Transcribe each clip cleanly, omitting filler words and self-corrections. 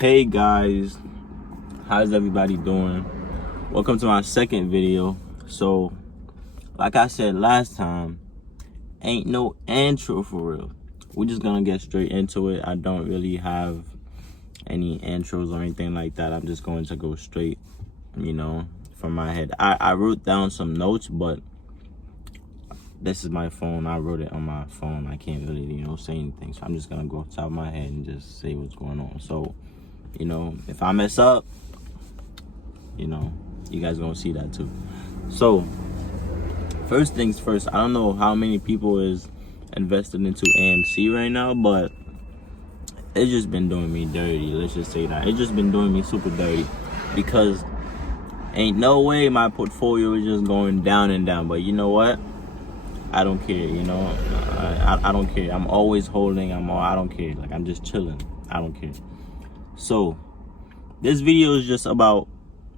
Hey guys, how's everybody doing? Welcome to my second video. So, like I said last time, ain't no intro for real. We're just gonna get straight into it. I don't really have any intros or anything like that. I'm just going to go straight, from my head. I wrote down some notes, but this is my phone. I wrote it on my phone. I can't really, say anything. So I'm just gonna go off the top of my head and just say what's going on. So, if I mess up, you guys gonna see that too. So, first things first, I don't know how many people is invested into AMC right now, but it's just been doing me dirty. Let's just say that. It's just been doing me super dirty because ain't no way my portfolio is just going down and down. But you know what? I don't care, I don't care. I'm always holding. I don't care. Like, I'm just chilling. I don't care. So, this video is just about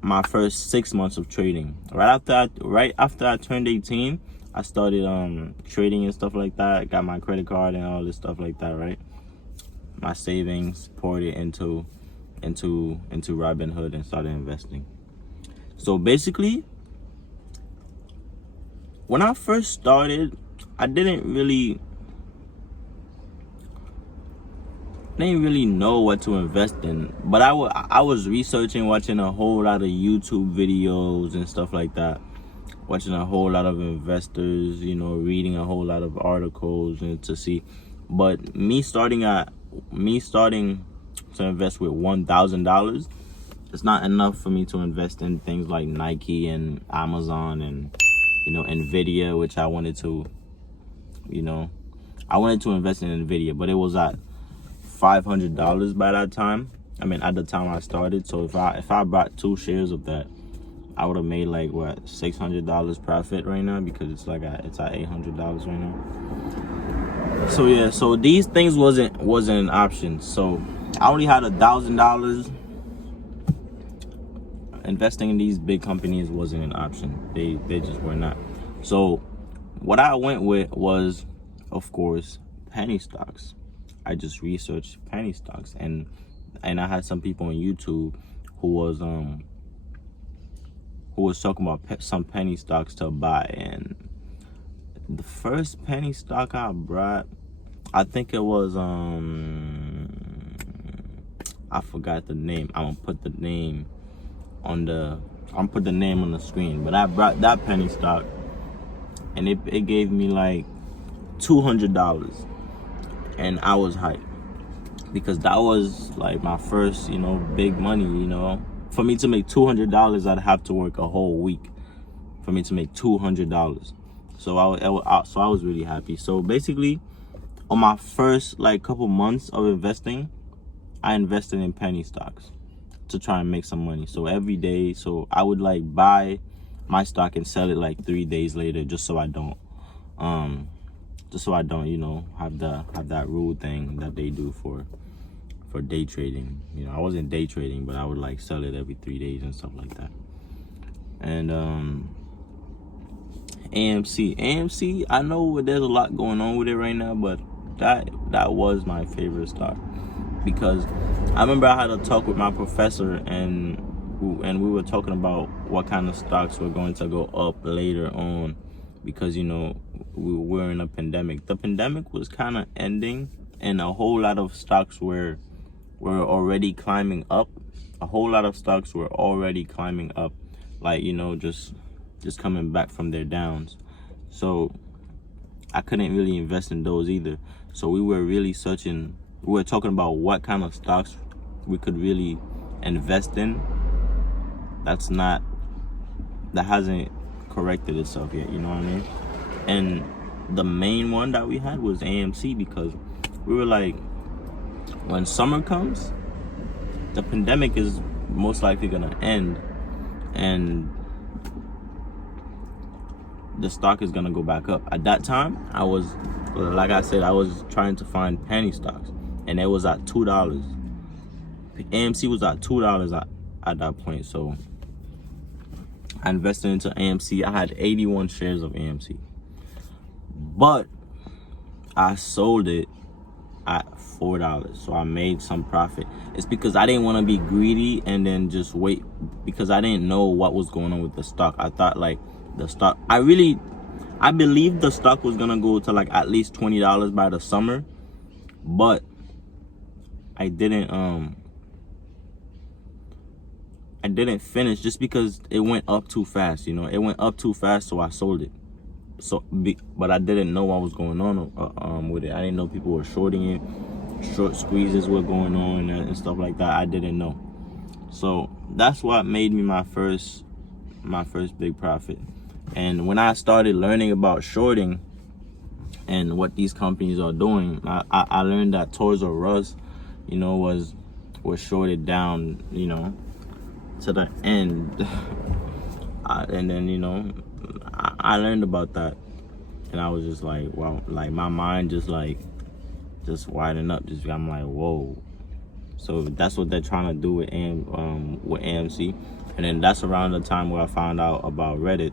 my first 6 months of trading. Right after I turned 18, I started trading and stuff like that. Got my credit card and all this stuff like that, right? My savings, poured it into Robinhood and started investing. So basically, when I first started, I didn't really know what to invest in, but I was researching, watching a whole lot of YouTube videos and stuff like that, watching a whole lot of investors, reading a whole lot of articles and to see. But me starting to invest with $1,000, it's not enough for me to invest in things like Nike and Amazon and Nvidia, which I wanted to invest in Nvidia, but it was at $500 by that time. I mean, at the time I started. So if I bought 2 shares of that, I would have made like $600 profit right now, because it's at $800 right now. So yeah, so these things wasn't an option. So I only had $1,000. Investing in these big companies wasn't an option. They just were not. So what I went with was, of course, penny stocks. I just researched penny stocks, and I had some people on YouTube who was talking about some penny stocks to buy. And the first penny stock I bought, I think it was I forgot the name. I'm gonna put the name on the screen. But I brought that penny stock, and it gave me like $200. And I was hyped because that was like my first, big money. For me to make $200, I'd have to work a whole week for me to make $200. So I was really happy. So basically, on my first couple months of investing, I invested in penny stocks to try and make some money. So every day, so I would buy my stock and sell it 3 days later, just so I don't have that rule thing that they do for day trading. I wasn't day trading, but I would sell it every 3 days and stuff like that. And AMC, I know there's a lot going on with it right now, but that was my favorite stock, because I remember I had a talk with my professor, and we were talking about what kind of stocks were going to go up later on, because we were in a pandemic. The pandemic was kind of ending, and a whole lot of stocks were already climbing up. Just coming back from their downs. So I couldn't really invest in those either. So we were really searching. We were talking about what kind of stocks we could really invest in. That hasn't corrected itself yet. You know what I mean? And the main one that we had was AMC, because we were like, when summer comes, the pandemic is most likely gonna end, and the stock is gonna go back up. At that time, I was trying to find penny stocks, and it was at $2. AMC was at $2 at that point. So I invested into AMC. I had 81 shares of AMC, but I sold it at $4. So I made some profit. It's because I didn't want to be greedy and then just wait, because I didn't know what was going on with the stock. I thought like the stock, I believed the stock was gonna go to like at least $20 by the summer, but I didn't finish just because it went up too fast. It went up too fast, so I sold it. But I didn't know what was going on with it. I didn't know people were shorting it, short squeezes were going on and stuff like that. I didn't know. So that's what made me my first big profit. And when I started learning about shorting and what these companies are doing, I learned that Toys R Us, was shorted down, to the end. And then, I learned about that, and I was just like, wow, like my mind just widened up. I'm like, whoa. So that's what they're trying to do with AMC. And then that's around the time where I found out about Reddit,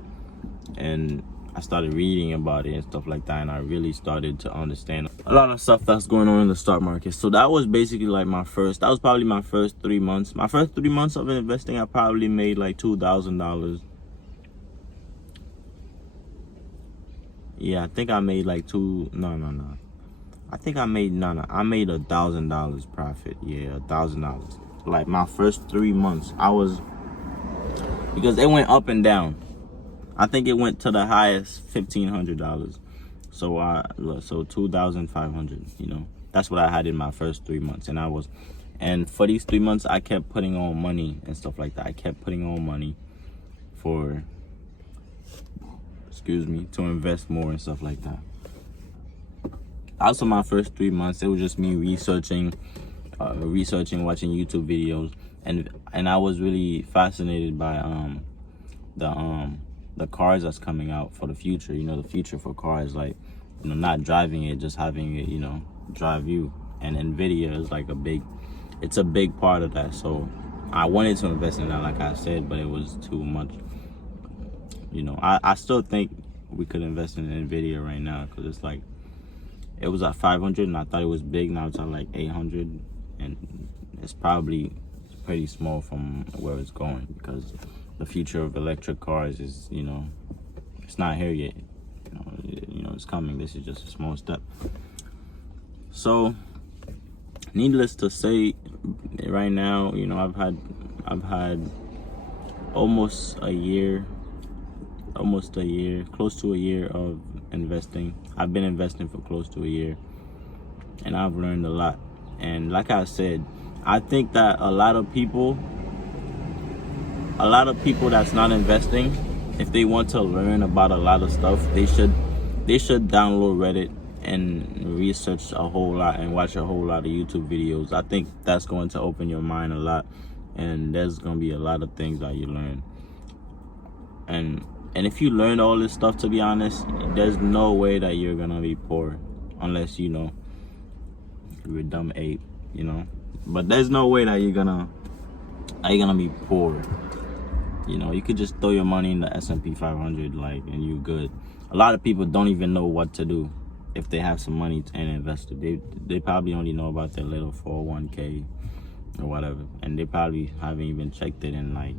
and I started reading about it and stuff like that, and I really started to understand a lot of stuff that's going on in the stock market. So that was basically like that was probably my first 3 months. My first 3 months of investing, I probably made like $2,000. Yeah, I think I made like I think I made I made $1,000 profit. Yeah, $1,000. Like my first 3 months, because it went up and down. I think it went to the highest $1,500. So 2,500. That's what I had in my first 3 months, and for these 3 months, I kept putting on money and stuff like that. I kept putting on money to invest more and stuff like that. Also, my first 3 months, it was just me researching, watching YouTube videos, and I was really fascinated by the cars that's coming out for the future. The future for cars, like not driving it, just having it drive you. And Nvidia is like it's a big part of that. So I wanted to invest in that, like I said, but it was too much. I still think we could invest in Nvidia right now, because it's like, it was at 500 and I thought it was big. Now it's at like 800, and it's probably pretty small from where it's going, because the future of electric cars is, it's not here yet. It's coming. This is just a small step. So needless to say, right now, I've had almost a year, close to a year of investing. I've been investing for close to a year, and I've learned a lot. And like I said, I think that a lot of people that's not investing, if they want to learn about a lot of stuff, they should download Reddit and research a whole lot and watch a whole lot of YouTube videos. I think that's going to open your mind a lot, and there's going to be a lot of things that you learn. And if you learn all this stuff, to be honest, there's no way that you're gonna be poor, unless you're a dumb ape, But there's no way that you're gonna be poor. You could just throw your money in the S&P 500, and you're good. A lot of people don't even know what to do if they have some money and invest it. They probably only know about their little 401k or whatever, and they probably haven't even checked it in like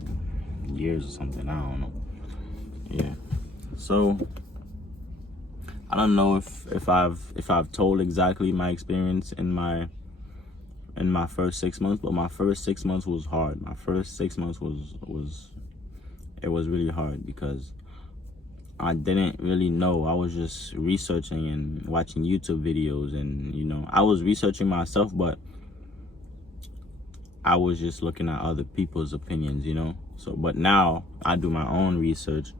years or something. I don't know. Yeah. So I don't know if I've told exactly my experience in my first 6 months, but my first 6 months was hard. My first 6 months was really hard, because I didn't really know. I was just researching and watching YouTube videos, and I was researching myself, but I was just looking at other people's opinions, So, but now I do my own research.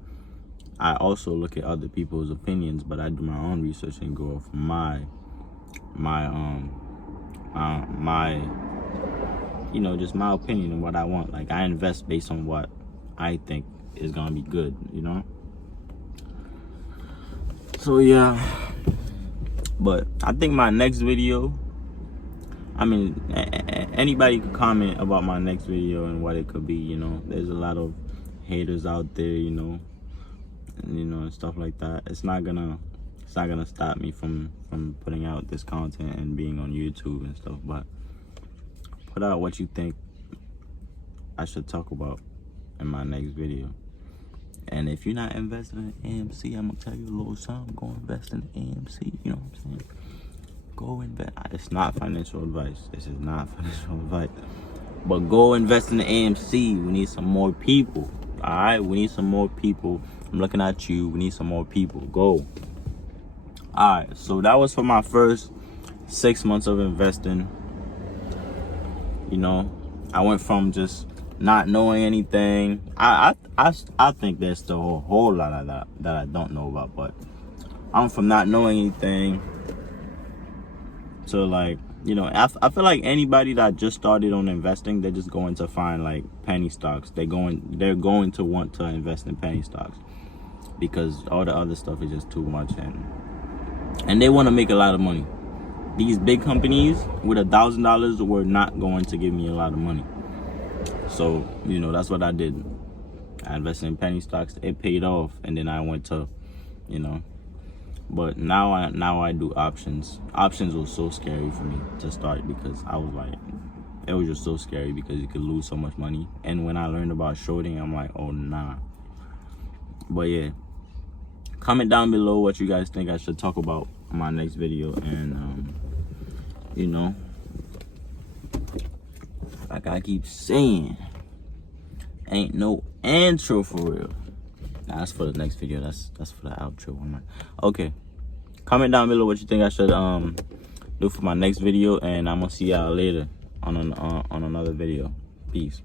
I also look at other people's opinions, but I do my own research and go off my just my opinion and what I want. Like, I invest based on what I think is gonna be good, So yeah, but I think my next video, anybody could comment about my next video and what it could be. There's a lot of haters out there, and stuff like that. it's not gonna stop me from putting out this content and being on YouTube and stuff. But put out what you think I should talk about in my next video. And if you're not investing in AMC, I'm gonna tell you a little something. Go invest in AMC. You know what I'm saying? Go invest. It's not financial advice. This is not financial advice. But go invest in the AMC. We need some more people. All right, we need some more people. I'm looking at you. We need some more people. Go. All right. So that was for my first 6 months of investing. You know, I went from just not knowing anything. I think there's still a whole lot of that I don't know about. But I'm from not knowing anything to, like, you know, I feel like anybody that just started on investing, they're just going to find like penny stocks. They're going to want to invest in penny stocks because all the other stuff is just too much, and they want to make a lot of money. These big companies with $1,000 were not going to give me a lot of money. So, you know, that's what I did. I invested in penny stocks. It paid off, and then I went to, you know. But now I do options. Options was so scary for me to start because I was like, it was just so scary because you could lose so much money. And when I learned about shorting, I'm like, oh nah. But yeah, comment down below what you guys think I should talk about in my next video. And you know, like I keep saying, ain't no intro for real. Nah, that's for the next video. That's for the outro. Okay. Comment down below what you think I should do for my next video, and I'm gonna see y'all later on another video. Peace.